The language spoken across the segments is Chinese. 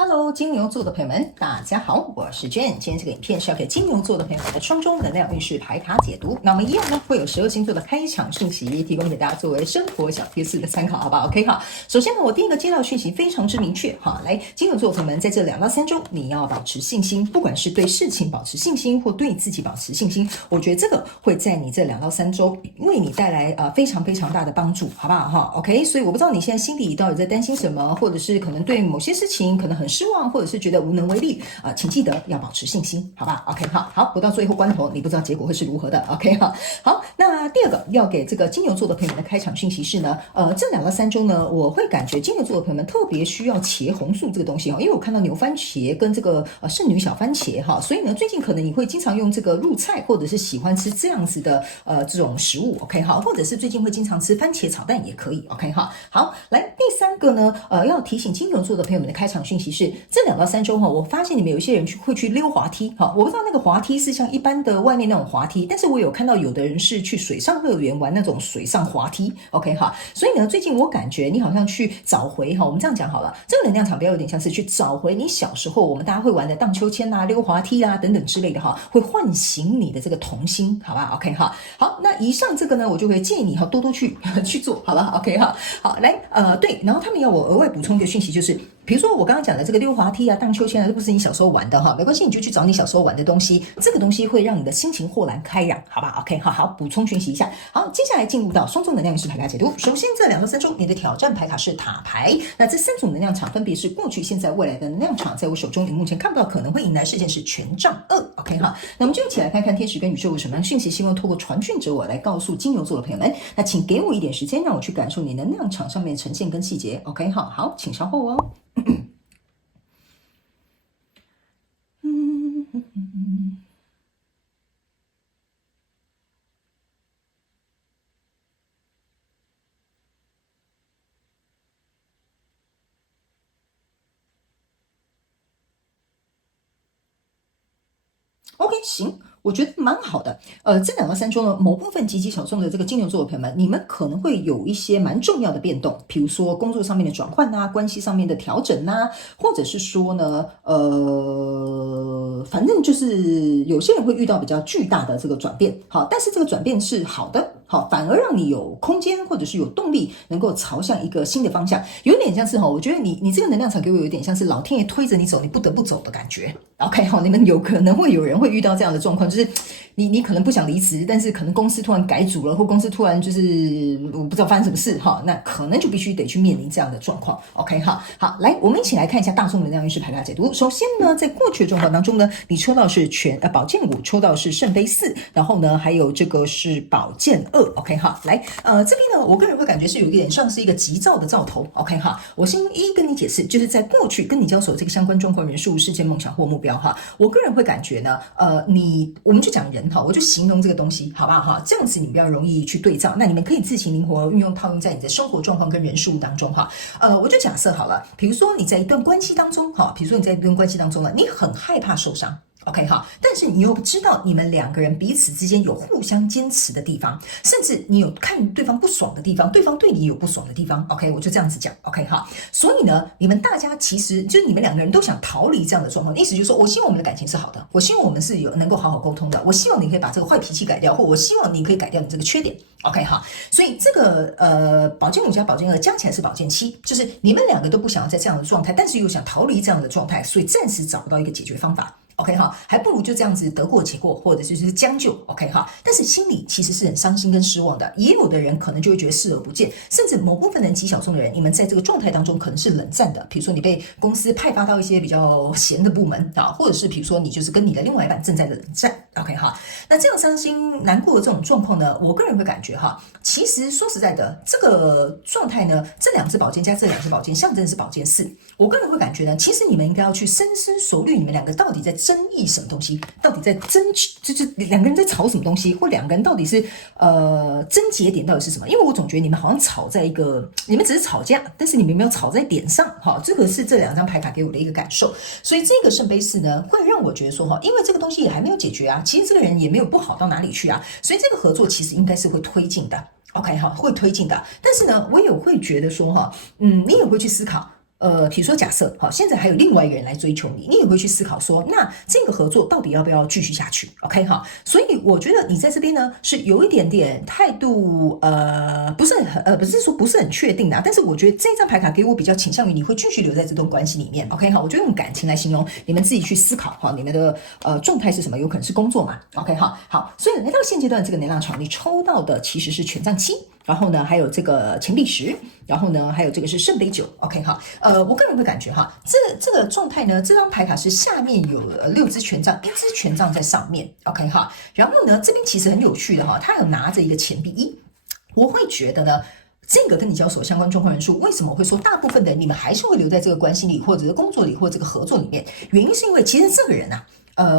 Hello，金牛座的朋友们，大家好，我是 Jane。今天这个影片是要给金牛座的朋友们的双周能量运势牌卡解读。那我们一样呢，会有12星座的开场讯息，提供给大家作为生活小贴士的参考，好不好 ？OK 哈。首先呢，我第一个接到讯息非常之明确哈，来，金牛座朋友们，在这2到3周，你要保持信心，不管是对事情保持信心，或对自己保持信心，我觉得这个会在你这2到3周为你带来非常非常大的帮助，好不好哈 ？OK， 所以我不知道你现在心里到底在担心什么，或者是可能对某些事情可能很失望，或者是觉得无能为力请记得要保持信心，好吧 ？OK， 好，不到最后关头，你不知道结果会是如何的 ，OK 哈。好，那第二个要给这个金牛座的朋友们的开场讯息是呢，这2到3周呢，我会感觉金牛座的朋友们特别需要茄红素这个东西哈，因为我看到牛番茄跟这个圣女小番茄哈，所以呢，最近可能你会经常用这个入菜，或者是喜欢吃这样子的这种食物 ，OK 哈，或者是最近会经常吃番茄炒蛋也可以 ，OK 哈。好，来第3个呢，要提醒金牛座的朋友们的开场讯息是这2到3周哈，我发现你们有一些人会去溜滑梯哈，我不知道那个滑梯是像一般的外面那种滑梯，但是我有看到有的人是去水上乐园玩那种水上滑梯 ，OK 哈，所以呢，最近我感觉你好像去找回哈，我们这样讲好了，这个能量场标有点像是去找回你小时候我们大家会玩的荡秋千啊、溜滑梯啊等等之类的哈，会唤醒你的这个童心，好吧 ？OK 哈，好，那以上这个呢，我就会建议你哈多多去做，好吧 ？OK 哈，好，来对，然后他们要我额外补充一个讯息，就是比如说我刚刚讲的这个溜滑梯啊、荡秋千啊，这不是你小时候玩的哈，没关系，你就去找你小时候玩的东西，这个东西会让你的心情豁然开朗，好吧 ？OK 好，补充讯息一下。好，接下来进入到双周能量运势牌卡解读。首先，这2到3周你的挑战牌卡是塔牌，那这3种能量场分别是过去、现在、未来的能量场，在我手中你目前看不到可能会迎来事件是权杖2 ，OK 哈。那我们就一起来看看天使跟宇宙有什么样讯息，希望透过传讯者我来告诉金牛座的朋友们。那请给我一点时间，让我去感受你能量场上面的呈现跟细节 ，OK 哈。好，请稍后哦。OK， 行，我觉得蛮好的。这2到3周呢，某部分积极小众的这个金牛座的朋友们，你们可能会有一些蛮重要的变动，比如说工作上面的转换啊，关系上面的调整啊，或者是说呢，反正就是有些人会遇到比较巨大的这个转变，好，但是这个转变是好的。好，反而让你有空间或者是有动力，能够朝向一个新的方向，有点像是我觉得你这个能量场给我有点像是老天爷推着你走，你不得不走的感觉。OK， 好，你们有可能会有人会遇到这样的状况，就是你可能不想离职，但是可能公司突然改组了，或公司突然就是我不知道发生什么事哈，那可能就必须得去面临这样的状况。OK， 好，来，我们一起来看一下大众能量运势牌卡解读。首先呢，在过去的状况当中呢，你抽到是宝剑5，抽到是圣杯4，然后呢还有这个是宝剑2。OK 哈，来，这边呢，我个人会感觉是有一点像是一个急躁的兆头。OK 哈，我先一一跟你解释，就是在过去跟你交手这个相关状况、人数、事件、梦想或目标哈，我个人会感觉呢，我们就讲人哈，我就形容这个东西，好不好哈？这样子你比较容易去对照，那你们可以自行灵活运用套用在你的生活状况跟人数当中哈。我就假设好了，比如说你在一段关系当中哈，呢，你很害怕受伤。OK 哈，但是你又知道你们2个人彼此之间有互相坚持的地方，甚至你有看对方不爽的地方，对方对你有不爽的地方。OK， 我就这样子讲。OK 哈，所以呢，你们大家其实就是你们2个人都想逃离这样的状况，意思就是说我希望我们的感情是好的，我希望我们是能够好好沟通的，我希望你可以把这个坏脾气改掉，或我希望你可以改掉你这个缺点。OK 哈，所以这个宝剑5加宝剑2加起来是宝剑7，就是你们2个都不想要在这样的状态，但是又想逃离这样的状态，所以暂时找不到一个解决方法。OK 哈，还不如就这样子得过且过，或者就是将就 OK 哈。但是心里其实是很伤心跟失望的，也有的人可能就会觉得视而不见，甚至某部分人极小众的人，你们在这个状态当中可能是冷战的。比如说你被公司派发到一些比较闲的部门啊，或者是比如说你就是跟你的另外一半正在冷战 OK 哈。那这样伤心难过的这种状况呢，我个人会感觉哈，其实说实在的，这个状态呢，这2支宝剑加这2支宝剑象征是宝剑4，我个人会感觉呢，其实你们应该要去深思熟虑，你们2个到底在争议什么东西，到底在争取，就是2个人在吵什么东西，或2个人到底是症结点到底是什么？因为我总觉得你们好像吵在一个，你们只是吵架，但是你们没有吵在点上哈。这个是这2张牌卡给我的一个感受，所以这个圣杯4呢，会让我觉得说哈，因为这个东西也还没有解决啊，其实这个人也没有不好到哪里去啊，所以这个合作其实应该是会推进的。OK 哈，会推进的，但是呢，我也会觉得说哈，你也会去思考，比如说假设，好，现在还有另外一个人来追求你，你也会去思考说，那这个合作到底要不要继续下去 ？OK 哈，所以我觉得你在这边呢是有一点点态度，不是很不是说不是很确定的，但是我觉得这张牌卡给我比较倾向于你会继续留在这段关系里面 ，OK 哈，我就用感情来形容，你们自己去思考哈，你们的状态是什么？有可能是工作嘛 ，OK 哈，好，所以来到现阶段这个能量场，你抽到的其实是权杖7。然后呢，还有这个钱币10，然后呢，还有这个是圣杯9 ，OK 哈，我个人会感觉哈，这个状态呢，这张牌卡是下面有6支权杖，1支权杖在上面 ，OK 哈，然后呢，这边其实很有趣的哈，他有拿着一个钱币1，我会觉得呢。这个跟你交手相关状况人数，为什么我会说大部分的人你们还是会留在这个关系里，或者是工作里，或者这个合作里面？原因是因为其实这个人啊。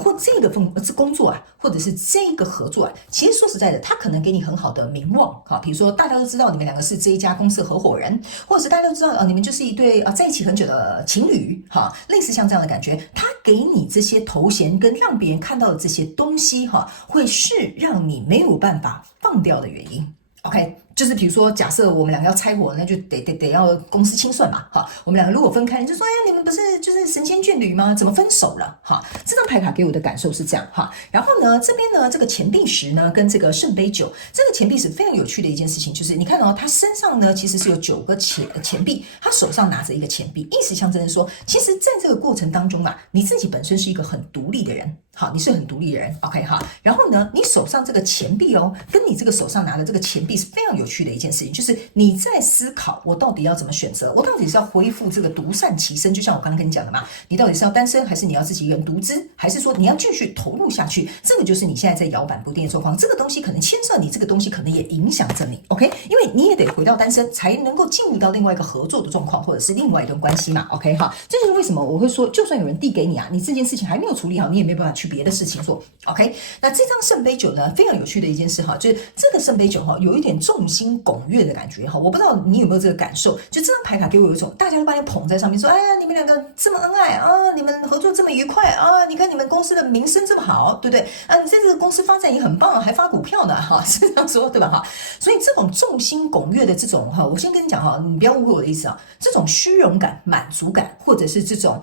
或这个工作啊，或者是这个合作啊，其实说实在的，他可能给你很好的名望，哈，比如说大家都知道你们两个是这一家公司的合伙人，或者是大家都知道你们就是一对在一起很久的情侣，哈，类似像这样的感觉，他给你这些头衔跟让别人看到的这些东西，哈，会是让你没有办法放掉的原因。OK， 就是比如说，假设我们两个要拆伙，那就得要公司清算嘛，哈。我们两个如果分开，你就说，哎呀，你们不是就是神仙眷侣吗？怎么分手了？哈，这张牌卡给我的感受是这样哈。然后呢，这边呢，这个钱币10呢，跟这个圣杯9，这个钱币是非常有趣的一件事情，就是你看哦，他身上呢其实是有9个钱币，他手上拿着一个钱币，意思象征是说，其实在这个过程当中啊，你自己本身是一个很独立的人。好，你是很独立的人 ，OK 哈。然后呢，你手上这个钱币哦，跟你这个手上拿的这个钱币是非常有趣的一件事情，就是你在思考我到底要怎么选择，我到底是要恢复这个独善其身，就像我刚刚跟你讲的嘛，你到底是要单身，还是你要自己一个人独资，还是说你要继续投入下去？这个就是你现在在摇摆不定的状况。这个东西可能牵涉你，这个东西可能也影响着你 ，OK？ 因为你也得回到单身，才能够进入到另外一个合作的状况，或者是另外一段关系嘛 ，OK 哈。这就是为什么我会说，就算有人递给你啊，你这件事情还没有处理好，你也没有办法去别的事情做 ，OK？ 那这张圣杯9呢，非常有趣的一件事哈，就是这个圣杯9哈，有一点众星拱月的感觉哈。我不知道你有没有这个感受，就这张牌卡给我有一种，大家都把你捧在上面，说，哎呀，你们两个这么恩爱啊，你们合作这么愉快啊，你看你们公司的名声这么好，对不对？啊，你在这个公司发展也很棒，还发股票呢，哈，是这样说对吧？哈，所以这种众星拱月的这种哈，我先跟你讲哈，你不要误会我的意思啊，这种虚荣感、满足感，或者是这种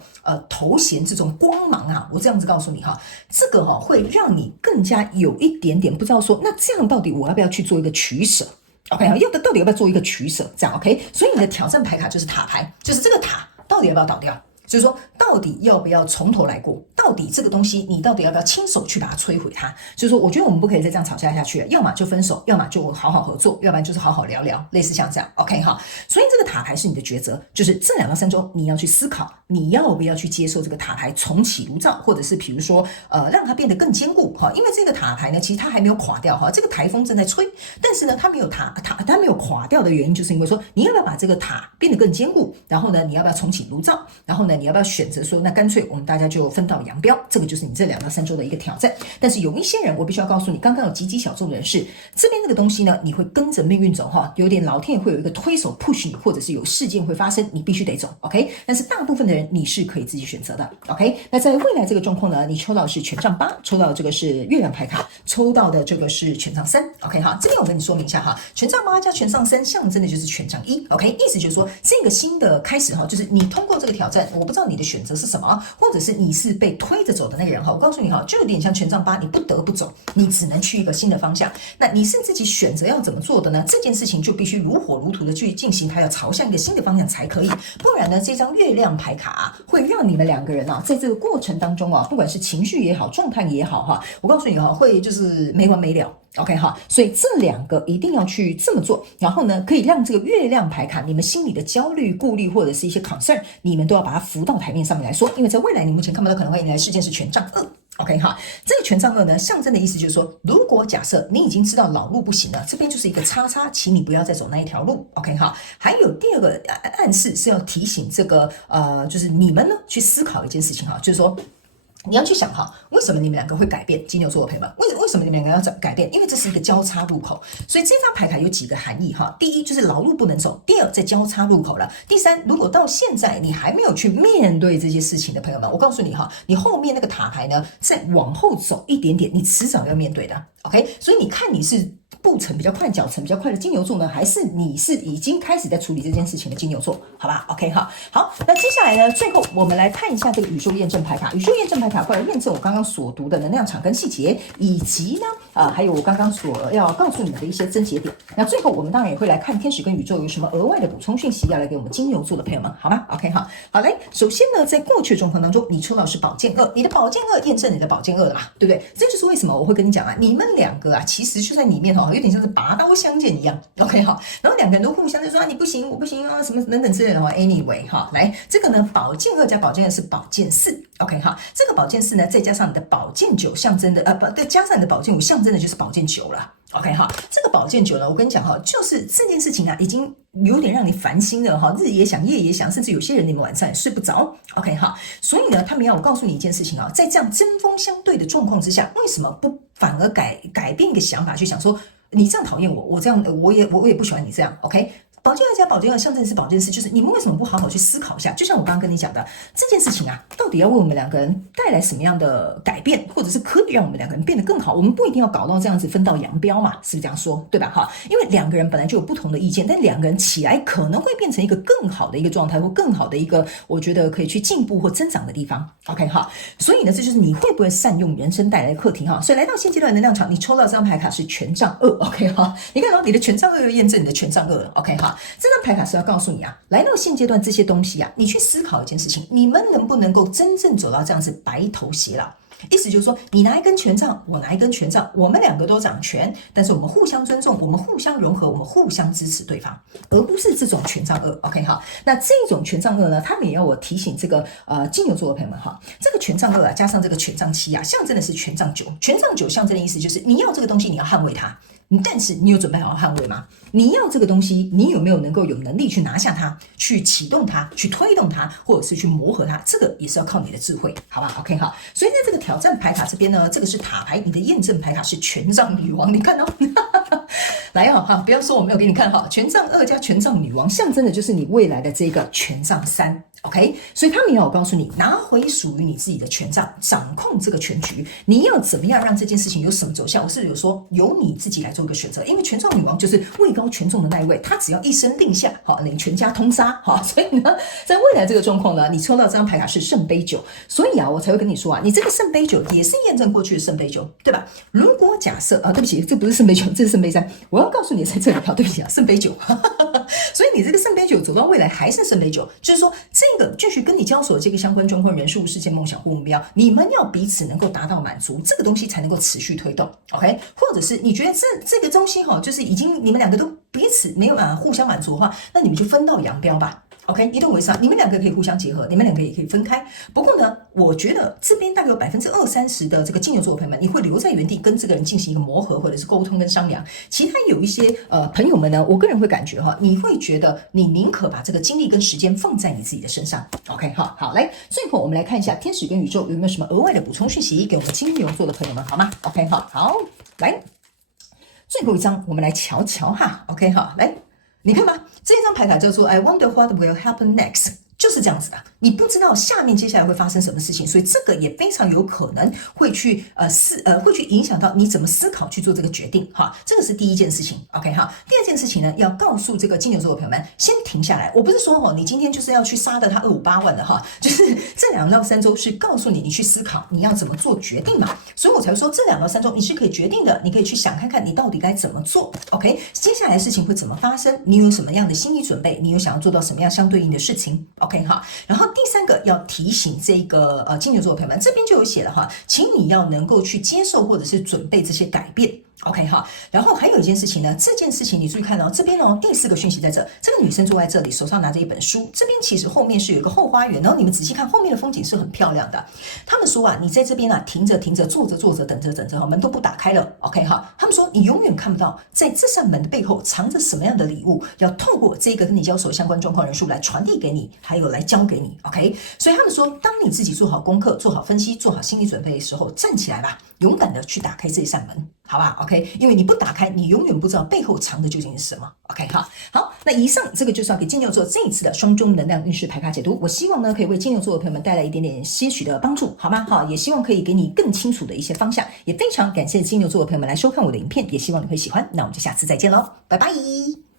头衔、这种光芒啊，我这样子告诉你哈，这个哈会让你更加有一点点不知道说，那这样到底我要不要去做一个取舍 ？OK， 到底要不要做一个取舍？这样 OK， 所以你的挑战牌卡就是塔牌，就是这个塔到底要不要倒掉？就是说，到底要不要从头来过？到底这个东西，你到底要不要亲手去把它摧毁它？就是说，我觉得我们不可以再这样吵架下去了，要么就分手，要么就好好合作，要不然就是好好聊聊，类似像这样 ，OK 哈。所以这个塔牌是你的抉择，就是这2到3周你要去思考，你要不要去接受这个塔牌重启炉灶，或者是比如说让它变得更坚固哈。因为这个塔牌呢，其实它还没有垮掉哈，这个台风正在吹，但是呢，它没有它没有垮掉的原因，就是因为说你要不要把这个塔变得更坚固，然后呢，你要不要重启炉灶，然后呢，你要不要选择说，那干脆我们大家就分道扬镳，这个就是你这2到3周的一个挑战。但是有一些人，我必须要告诉你，刚刚有极小众的人是这边这个东西呢，你会跟着命运走哈，有点老天爷会有一个推手 push 你，或者是有事件会发生，你必须得走 ，OK？ 但是大部分的人你是可以自己选择的 ，OK？ 那在未来这个状况呢，你抽到的是权杖8，抽到的这个是月亮牌卡，抽到的这个是权杖3 ，OK 哈？这边我跟你说明一下哈，权杖8加权杖3象征的就是权杖1 ，OK？ 意思就是说这个新的开始哈，就是你通过这个挑战，我不知道你的选择是什么，或者是你是被推着走的那个人哈，我告诉你哈，就有点像权杖8，你不得不走，你只能去一个新的方向。那你是自己选择要怎么做的呢？这件事情就必须如火如荼的去进行，它要朝向一个新的方向才可以，不然呢，这张月亮牌卡啊，会让你们2个人啊，在这个过程当中啊，不管是情绪也好，状态也好哈，我告诉你哈，会就是没完没了。OK 哈，所以这2个一定要去这么做，然后呢，可以让这个月亮牌卡你们心里的焦虑、顾虑或者是一些 concern， 你们都要把它浮到台面上面来说，因为在未来你目前看不到可能会迎来的事件是权杖2。OK 哈，这个权杖2呢，象征的意思就是说，如果假设你已经知道老路不行了，这边就是一个叉叉，请你不要再走那一条路。OK 哈，还有第2个暗示是要提醒这个就是你们呢去思考一件事情哈，就是说。你要去想哈，为什么你们2个会改变？金牛座的朋友们，为什么你们2个要改变？因为这是一个交叉路口，所以这张牌卡有几个含义哈。第一就是老路不能走，第2在交叉路口了，第3如果到现在你还没有去面对这些事情的朋友们，我告诉你哈，你后面那个塔牌呢，再往后走一点点，你迟早要面对的。OK， 所以你看你是步程比较快、脚程比较快的金牛座呢，还是你是已经开始在处理这件事情的金牛座？好吧 ，OK 哈，好，那接下来呢，最后我们来看一下这个宇宙验证牌卡。宇宙验证牌卡过来验证我刚刚所读的能量场跟细节，以及呢，还有我刚刚所要告诉你们的一些症结点。那最后我们当然也会来看天使跟宇宙有什么额外的补充讯息要来给我们金牛座的朋友们，好吗 ？OK 哈，好来，首先呢，在过去的状况当中，你抽到的是宝剑2，你的宝剑2验证你的宝剑2了嘛，对不对？这就是为什么我会跟你讲啊，你们两个啊，其实就在里面有点像是拔刀相见一样 ，OK 哈。然后两个人都互相就说你不行，我不行啊，什么等等之类的话 ，anyway 哈，来这个呢，宝剑2加宝剑2是宝剑4，OK 哈，这个宝剑4呢，再加上你的宝剑9象征的再加上你的宝剑5象征的就是宝剑9了。OK 哈，这个宝剑9呢，我跟你讲哈，就是这件事情啊，已经有点让你烦心了哈，日也想，夜也想，甚至有些人你们晚上也睡不着。OK 哈，所以呢，他们要我告诉你一件事情啊，在这样针锋相对的状况之下，为什么不反而改变一个想法，去想说你这样讨厌我，我这样我也不喜欢你这样 ，OK。宝剑2加宝剑2象征是宝剑4，就是你们为什么不好好去思考一下？就像我刚刚跟你讲的，这件事情啊，到底要为我们两个人带来什么样的改变，或者是可以让我们两个人变得更好？我们不一定要搞到这样子分道扬镳嘛，是不是这样说？对吧？哈，因为两个人本来就有不同的意见，但两个人起来可能会变成一个更好的一个状态，或更好的一个我觉得可以去进步或增长的地方。OK 哈，所以呢，这就是你会不会善用人生带来的课题哈。所以来到现阶段的能量场，你抽到这张牌卡是权杖2 ，OK 哈，你看到你的权杖2又验证你的权杖2了 ，OK 哈。这张牌卡是要告诉你啊，来到现阶段这些东西啊，你去思考一件事情，你们能不能够真正走到这样子白头偕老？意思就是说，你拿一根权杖，我拿一根权杖，我们两个都掌权，但是我们互相尊重，我们互相融合，我们互相支持对方，而不是这种权杖2。OK 哈，那这种权杖2呢，他们也要我提醒这个金牛座的朋友们哈，这个权杖2啊，加上这个权杖7啊，象征的是权杖9，权杖9象征的意思就是你要这个东西，你要捍卫它。但是你有准备好捍卫吗？你要这个东西，你有没有能够有能力去拿下它，去启动它，去推动它，或者是去磨合它？这个也是要靠你的智慧，好吧 ？OK 好。所以在这个挑战牌卡这边呢，这个是塔牌，你的验证牌卡是权杖女王，你看到、来哈，不要说我没有给你看哈，权杖2加权杖女王，象征的就是你未来的这个权杖3。OK， 所以他们也要我告诉你，拿回属于你自己的权杖，掌控这个全局。你要怎么样让这件事情有什么走向？我是有说由你自己来做一个选择，因为权杖女王就是位高权重的那一位，她只要一声令下，好，你全家通杀，好，所以呢，在未来这个状况呢，你抽到这张牌卡是圣杯9，所以啊，我才会跟你说啊，你这个圣杯9也是验证过去的圣杯9，对吧？如果假设对不起，这不是圣杯9，这是圣杯3，我要告诉你在这里啊，对不起啊，圣杯9，所以你这个圣杯9走到未来还是圣杯9，就是说这个继续跟你交手的这个相关状况、人数、事件、梦想或目标，你们要彼此能够达到满足，这个东西才能够持续推动 ，OK？ 或者是你觉得这个东西就是已经你们两个都彼此没有互相满足的话，那你们就分道扬镳吧。OK， 你懂我意思啊？你们两个可以互相结合，你们两个也可以分开。不过呢，我觉得这边大概有20-30%的这个金牛座的朋友们，你会留在原地跟这个人进行一个磨合，或者是沟通跟商量。其他有一些朋友们呢，我个人会感觉你会觉得你宁可把这个精力跟时间放在你自己的身上。OK， 好，来，最后我们来看一下天使跟宇宙有没有什么额外的补充讯息给我们金牛座的朋友们，好吗 ？OK， 好，来，最后一张我们来瞧瞧哈。OK， 好，来。你看吧，这一张牌卡叫做 I wonder what will happen next， 就是这样子的。你不知道下面接下来会发生什么事情，所以这个也非常有可能会去会去影响到你怎么思考去做这个决定哈。这个是第一件事情 ，OK 哈。第二件事情呢，要告诉这个金牛座的朋友们，先停下来。我不是说你今天就是要去杀的他258万的哈，就是这2到3周是告诉你去思考你要怎么做决定嘛。所以我才说这2到3周你是可以决定的，你可以去想看看你到底该怎么做 ，OK？ 接下来的事情会怎么发生？你有什么样的心理准备？你有想要做到什么样相对应的事情 ？OK 哈。然后第3个要提醒这个金牛座的朋友们，这边就有写了哈，请你要能够去接受或者是准备这些改变。OK 哈，然后还有一件事情呢，这件事情你注意看这边第4个讯息在这，这个女生坐在这里，手上拿着一本书，这边其实后面是有一个后花园，然后你们仔细看后面的风景是很漂亮的。他们说你在这边停着，坐着，等着，门都不打开了 ，OK 哈，他们说你永远看不到在这扇门的背后藏着什么样的礼物，要透过这个跟你交手相关状况人数来传递给你，还有来教给你 ，OK？ 所以他们说，当你自己做好功课、做好分析、做好心理准备的时候，站起来吧，勇敢的去打开这一扇门，好吧 OK， 因为你不打开，你永远不知道背后藏的究竟是什么。OK， 好，那以上这个就是要给金牛座这一次的双周能量运势牌卡解读。我希望呢可以为金牛座的朋友们带来一点点些许的帮助，好吗？也希望可以给你更清楚的一些方向。也非常感谢金牛座的朋友们来收看我的影片，也希望你会喜欢。那我们就下次再见喽，拜拜。